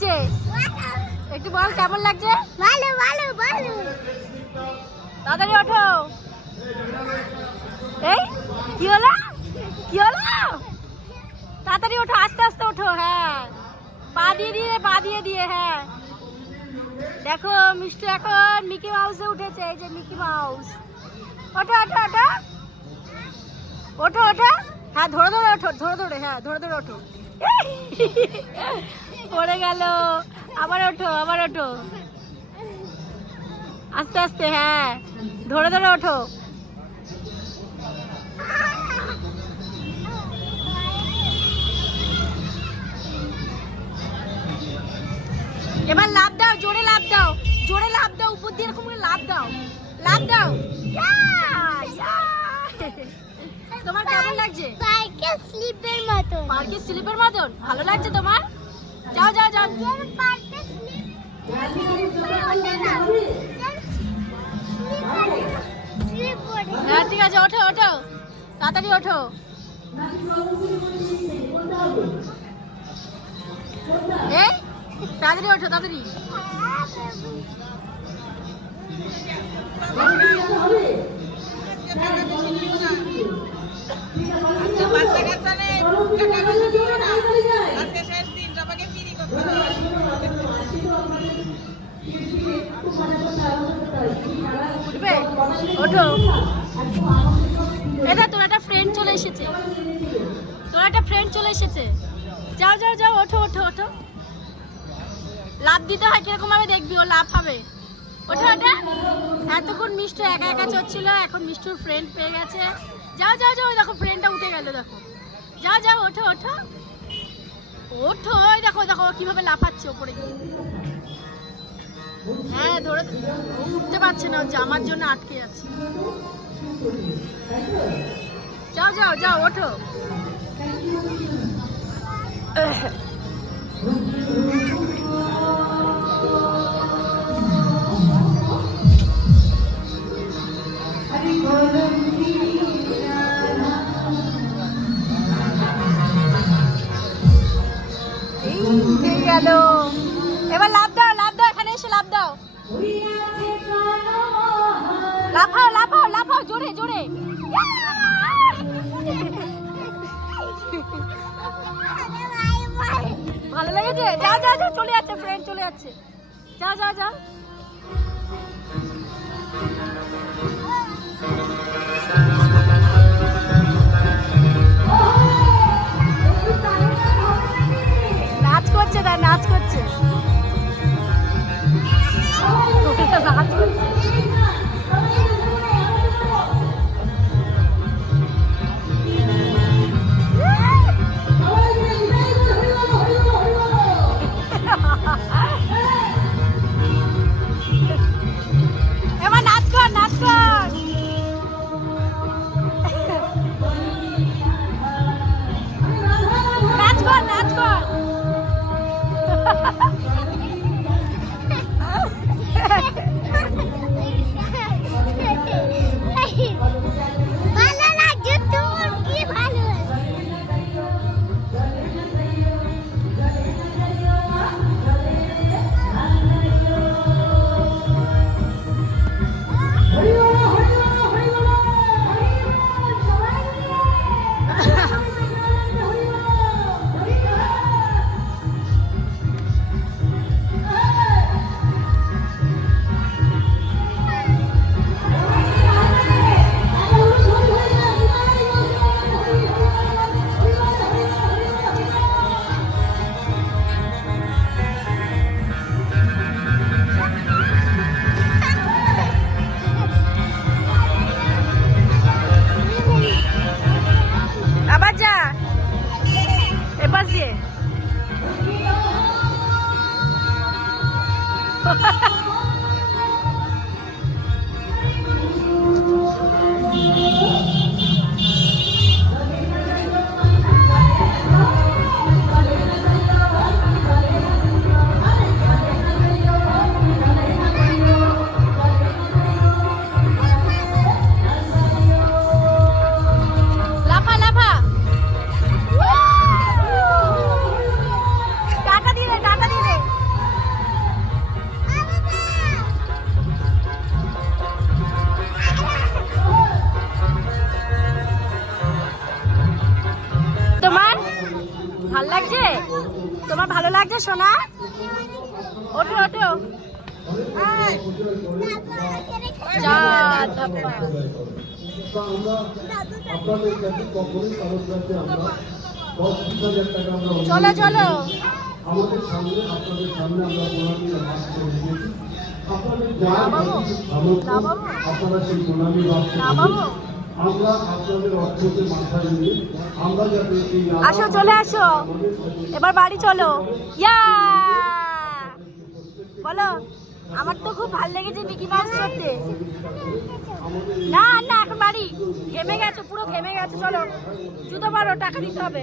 লাগছে? একটু বল কেমন লাগছে? ভালো ভালো ভালো। তাড়াতাড়ি ওঠো। এই কি হলো? কি হলো? তাড়াতাড়ি ওঠো, আস্তে আস্তে ওঠো। হ্যাঁ, পা দিয়ে দিয়ে হ্যাঁ। দেখো মিষ্টি এখন মিকি মাউসে উঠেছে। এই যে মিকি মাউস। ওঠো ওঠো ওঠো ওঠো ওঠো। হ্যাঁ ধরে ধরে ওঠো, হ্যাঁ ধরে ওঠো। পড়ে গেল। আবার ওঠো আবার ওঠো, আস্তে আস্তে। হ্যাঁ ধরে ওঠো। এবার লাফ দাও, জোরে লাফ দাও, জোরে লাফ দাও, উপর দিয়ে এরকম করে লাফ দাও, লাফ দাও। তোমার কেমন লাগছে? পার্কে স্লিপের মতন। পার্কে স্লিপের মতন ভালো লাগছে তোমার? যাও যাও যাও। পার্কে স্লিপ। হ্যাঁ ঠিক আছে, ওঠো ওঠো, তাড়াতাড়ি ওঠো। এই তাড়াতাড়ি ওঠো, তাড়াতাড়ি। উঠবে? ওঠো। এটা তোর একটা ফ্রেন্ড চলে এসেছে, তোর একটা ফ্রেন্ড চলে এসেছে। যাও যাও যাও, ওঠো ওঠো ওঠো। লাফ দিতে হয় কিরকম ভাবে দেখবি, ও লাফ হবে। ওঠো ওঠা। এতক্ষণ মিষ্টু একা একা চড়ছিল, এখন মিষ্টুর ফ্রেন্ড পেয়ে গেছে। যাও যাও যাও, দেখো ফ্রেন্ডটা উঠে গেল, দেখো। যাও যাও, ওঠো ওঠো ওঠো। ওই দেখো দেখো কিভাবে লাফাচ্ছে ওপরে গিয়ে। হ্যাঁ ধরে, ও উঠতে পারছে না, জামার জন্য আটকে যাচ্ছে। যাও যাও যাও, ওঠো। উঠে গেল। এবার লাফ দাও, লাফ দাও, এখানে এসে লাফ দাও। লাফাও লাফাও লাফাও, জোরে জোরে। ভালো লেগেছে? যাও যাও যাও, চলে যাচ্ছে ফ্রেন্ড, চলে যাচ্ছে। যাও যাও যাও। নাচ করছে, তাই নাচ করছে, নাচ করছে। এবার নাচ কর, নাচ কর। নাচ কর, নাচ কর। ভালো লাগছে তোর? কি ভালো লাগছে? আবার যা, এপাশ দিয়ে। লাফা লাফা। টাটা দিয়ে দে, টাটা দিয়ে দে। ওঠো ওঠো যা ধাপ্পা। আপনাদের কাছে কখনোই কারোর কাছে আমরা 10,000 টাকা আমরা চলো চলো আমাদের সামনে আপনাদের সামনে আমরা প্রণামী বাস করে দিয়েছি। আপনাদের যার ভালো আপনারা সেই প্রণামী বাস না বাবু আমরা আপনাদের অর্থকে মাথায় নিয়ে আমরা যাতে এই আসো চলে আসো এবার বাড়ি চলো ইয়া বলো আমার তো খুব ভালো লেগেছে মিকি মাউস করতে না না এখন বাড়ি ঘেমে গেছো পুরো ঘেমে গেছো চলো জুতো পারো টাকা দিতে হবে